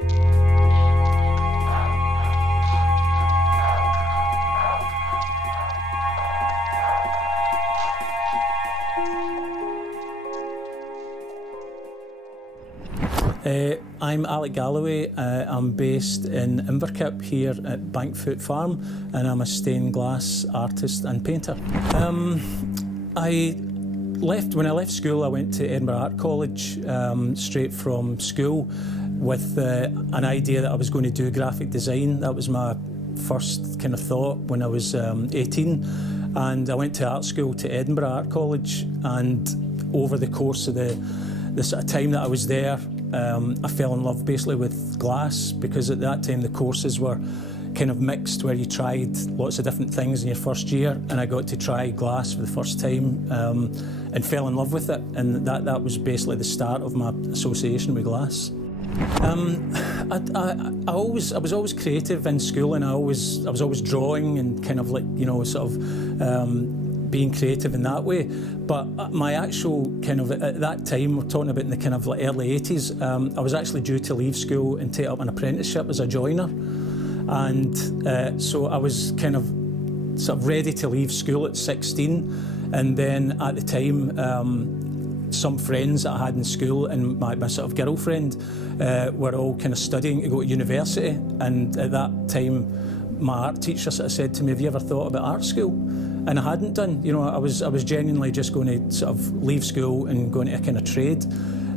I'm Alec Galloway. I'm based in Inverkip here at Bankfoot Farm, and I'm a stained glass artist and painter. When I left school, I went to Edinburgh Art College straight from school with an idea that I was going to do graphic design. That was my first kind of thought when I was 18, and I went to art school to Edinburgh Art College, and over the course of the sort of time that I was there, I fell in love basically with glass, because at that time the courses were kind of mixed, where you tried lots of different things in your first year, and I got to try glass for the first time and fell in love with it, and that was basically the start of my association with glass. I was always creative in school, and I was always drawing and kind of like, you know, sort of being creative in that way. But my actual kind of, at that time, we're talking about in the kind of like early 80s, I was actually due to leave school and take up an apprenticeship as a joiner. And so I was kind of sort of ready to leave school at 16. And then at the time, some friends that I had in school and my sort of girlfriend were all kind of studying to go to university. And at that time, my art teacher sort of said to me, "Have you ever thought about art school?" And I hadn't done. You know, I was genuinely just going to sort of leave school and go into a kind of trade.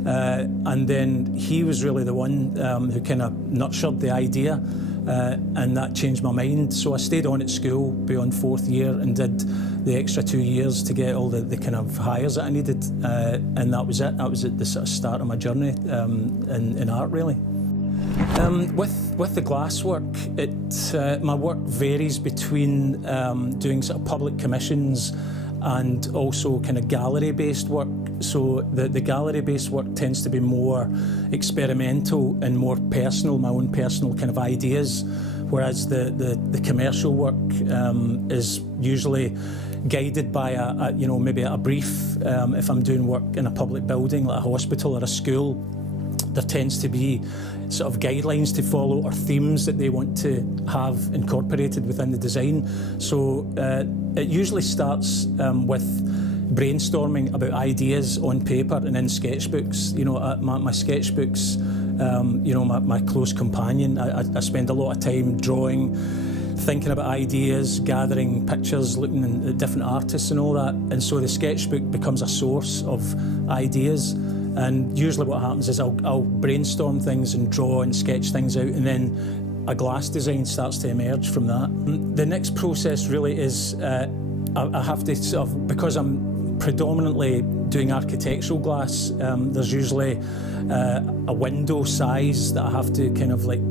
And then he was really the one who kind of nurtured the idea, and that changed my mind. So I stayed on at school beyond fourth year and did the extra 2 years to get all the kind of hires that I needed, and that was it. That was at the sort of start of my journey in art, really. With the glass work, my work varies between doing sort of public commissions and also kind of gallery-based work. So the gallery-based work tends to be more experimental and more personal, my own personal kind of ideas, whereas the commercial work is usually guided by maybe a brief. If I'm doing work in a public building like a hospital or a school, there tends to be sort of guidelines to follow or themes that they want to have incorporated within the design. So it usually starts with brainstorming about ideas on paper and in sketchbooks. You know, my sketchbooks, my close companion. I spend a lot of time drawing, thinking about ideas, gathering pictures, looking at different artists and all that. And so the sketchbook becomes a source of ideas. And usually what happens is I'll brainstorm things and draw and sketch things out, and then a glass design starts to emerge from that. The next process really is I have to sort of, because I'm predominantly doing architectural glass, there's usually a window size that I have to kind of like,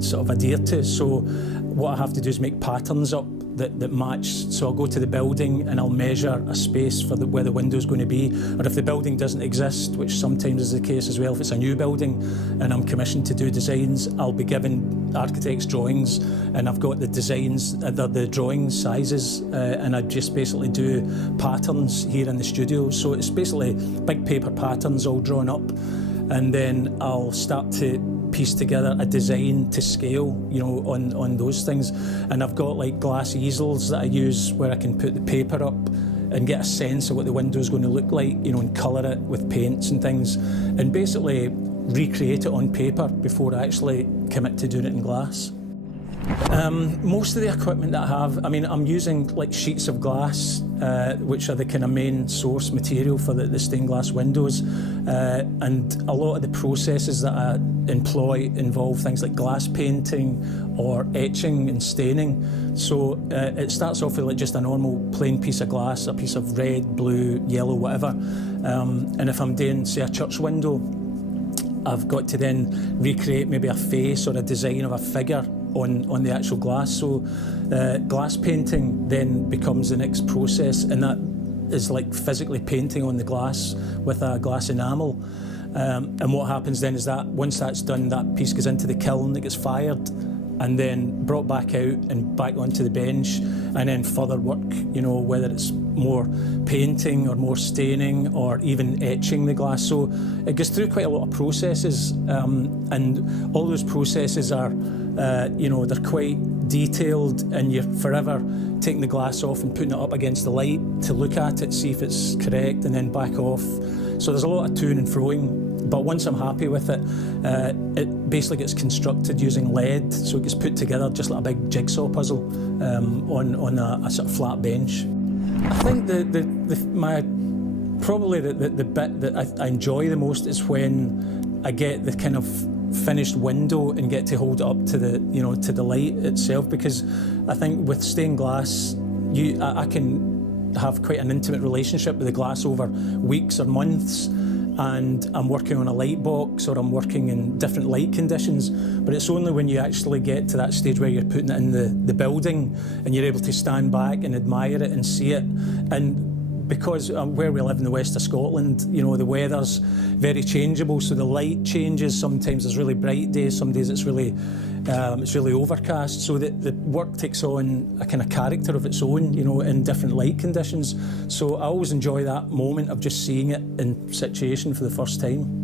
sort of adhere to. So what I have to do is make patterns up that match. So I'll go to the building and I'll measure a space for where the window is going to be. Or if the building doesn't exist, which sometimes is the case as well, if it's a new building and I'm commissioned to do designs, I'll be given architect's drawings, and I've got the designs, the drawing sizes, and I just basically do patterns here in the studio. So it's basically big paper patterns all drawn up, and then I'll start to piece together a design to scale, on those things. And I've got like glass easels that I use where I can put the paper up and get a sense of what the window is going to look like, and colour it with paints and things, and basically recreate it on paper before I actually commit to doing it in glass. Most of the equipment that I have, I'm using like sheets of glass, which are the kind of main source material for the stained glass windows, and a lot of the processes that I employ involve things like glass painting or etching and staining. So it starts off with like just a normal plain piece of glass, a piece of red, blue, yellow, whatever, and if I'm doing, say, a church window, I've got to then recreate maybe a face or a design of a figure on the actual glass. So glass painting then becomes the next process, and that is like physically painting on the glass with a glass enamel. And what happens then is that once that's done, that piece goes into the kiln, it gets fired, and then brought back out and back onto the bench, and then further work, whether it's more painting or more staining or even etching the glass. So it goes through quite a lot of processes, and all those processes are, they're quite detailed, and you're forever taking the glass off and putting it up against the light to look at it, see if it's correct, and then back off. So there's a lot of to-ing and fro-ing. But once I'm happy with it, it basically gets constructed using lead, so it gets put together just like a big jigsaw puzzle on a sort of flat bench. I think probably the bit that I enjoy the most is when I get the kind of finished window and get to hold it up to the light itself, because I think with stained glass, I can have quite an intimate relationship with the glass over weeks or months. And I'm working on a light box or I'm working in different light conditions, but it's only when you actually get to that stage where you're putting it in the building and you're able to stand back and admire it and see it. And because where we live in the west of Scotland, the weather's very changeable, so the light changes. Sometimes there's really bright days, some days it's really overcast, so that the work takes on a kind of character of its own, in different light conditions. So I always enjoy that moment of just seeing it in situation for the first time.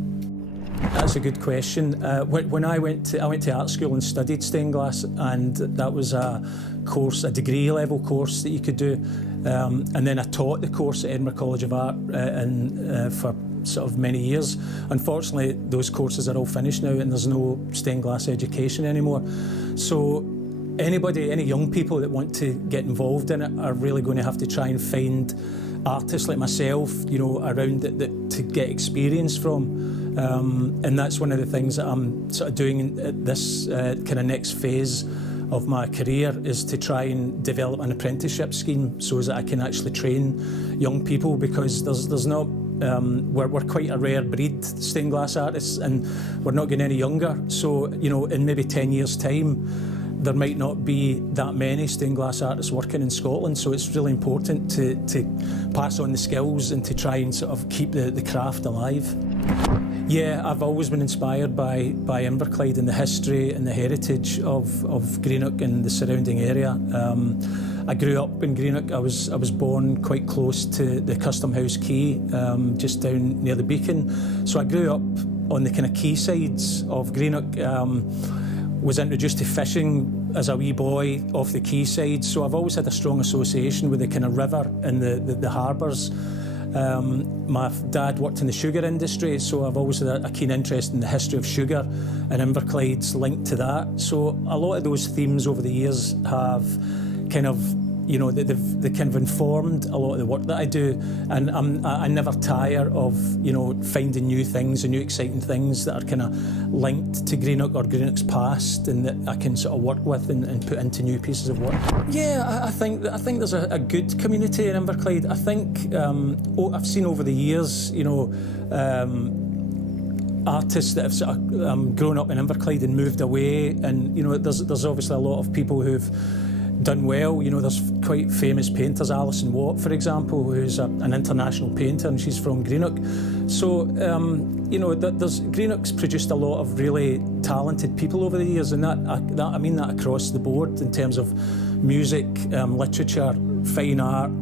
That's a good question. When I went to art school and studied stained glass, and that was a degree level course that you could do, and then I taught the course at Edinburgh College of Art for sort of many years. Unfortunately, those courses are all finished now and there's no stained glass education anymore. So any young people that want to get involved in it are really going to have to try and find artists like myself, around it to get experience from. And that's one of the things that I'm sort of doing at this kind of next phase of my career, is to try and develop an apprenticeship scheme so that I can actually train young people, because there's not we're quite a rare breed, stained glass artists, and we're not getting any younger. So in maybe 10 years' time, there might not be that many stained glass artists working in Scotland. So it's really important to pass on the skills and to try and sort of keep the craft alive. Yeah, I've always been inspired by Inverclyde and the history and the heritage of Greenock and the surrounding area. I grew up in Greenock. I was born quite close to the Custom House Quay, just down near the Beacon. So I grew up on the kind of quaysides of Greenock. Was introduced to fishing as a wee boy off the quayside. So I've always had a strong association with the kind of river and the harbours. My dad worked in the sugar industry, so I've always had a keen interest in the history of sugar, and Inverclyde's linked to that. So a lot of those themes over the years have kind of, they kind of informed a lot of the work that I do, and I never tire of, finding new things and new exciting things that are kind of linked to Greenock or Greenock's past, and that I can sort of work with and put into new pieces of work. Yeah, I think there's a good community in Inverclyde. I think I've seen over the years, artists that have sort of grown up in Inverclyde and moved away, and there's obviously a lot of people who've done well. There's quite famous painters, Alison Watt, for example, who's an international painter, and she's from Greenock. So, Greenock's produced a lot of really talented people over the years, and that I mean that across the board in terms of music, literature, fine art,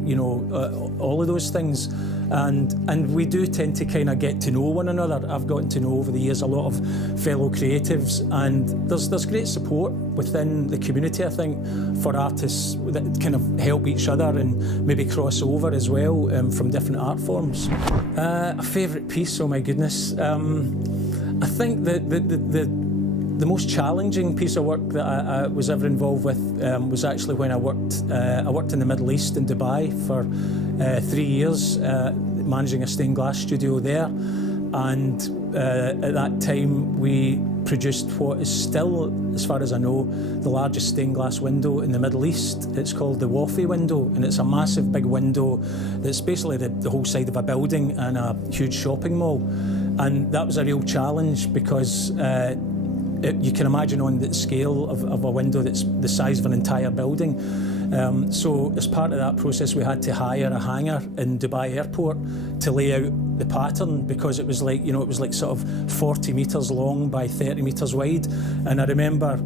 all of those things. And we do tend to kind of get to know one another. I've gotten to know over the years a lot of fellow creatives, and there's great support within the community, I think, for artists that kind of help each other and maybe cross over as well from different art forms. A favourite piece, oh my goodness. I think the most challenging piece of work that I was ever involved with was actually when I worked in the Middle East in Dubai for 3 years, managing a stained glass studio there. And at that time we produced what is still, as far as I know, the largest stained glass window in the Middle East. It's called the Wafi window, and it's a massive big window that's basically the whole side of a building and a huge shopping mall. And that was a real challenge because you can imagine on the scale of a window that's the size of an entire building, So as part of that process, we had to hire a hangar in Dubai Airport to lay out the pattern, because it was like, you know, it was like sort of 40 metres long by 30 metres wide. And I remember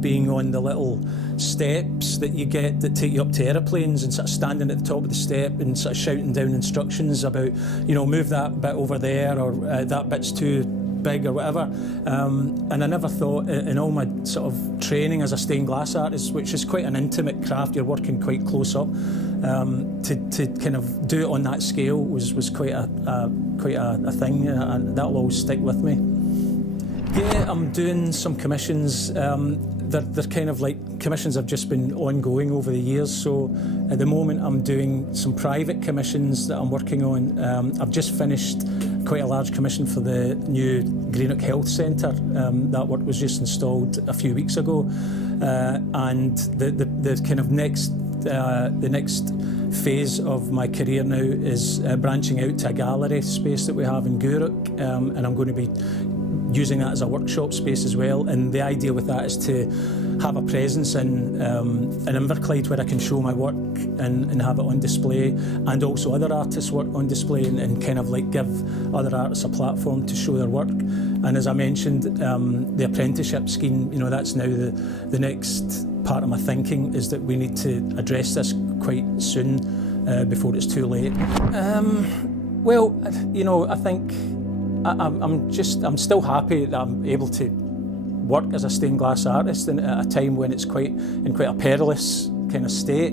being on the little steps that you get that take you up to aeroplanes, and sort of standing at the top of the step and sort of shouting down instructions about, you know, move that bit over there, or that bit's too big or whatever. And I never thought, in all my sort of training as a stained glass artist, which is quite an intimate craft, you're working quite close up, to kind of do it on that scale was quite a thing, and that'll always stick with me. Yeah, I'm doing some commissions. They're kind of like commissions have just been ongoing over the years. So at the moment I'm doing some private commissions that I'm working on. I've just finished quite a large commission for the new Greenock Health Centre. That work was just installed a few weeks ago, and the kind of the next phase of my career now is branching out to a gallery space that we have in Gourock, and I'm going to be using that as a workshop space as well. And the idea with that is to have a presence in Inverclyde where I can show my work and have it on display, and also other artists' work on display, and kind of like give other artists a platform to show their work. And as I mentioned, the apprenticeship scheme, you know, that's now the next part of my thinking, is that we need to address this quite soon before it's too late. Well, you know, I think I'm still happy that I'm able to work as a stained glass artist, and at a time when it's in quite a perilous kind of state.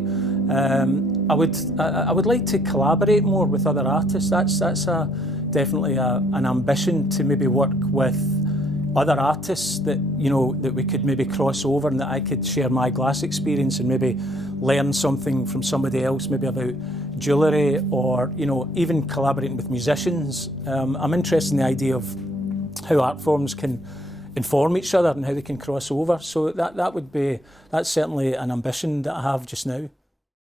I would like to collaborate more with other artists. That's definitely an ambition, to maybe work with other artists that, you know, that we could maybe cross over, and that I could share my glass experience and maybe learn something from somebody else, maybe about jewellery, or, you know, even collaborating with musicians. I'm interested in the idea of how art forms can inform each other and how they can cross over. So that's certainly an ambition that I have just now.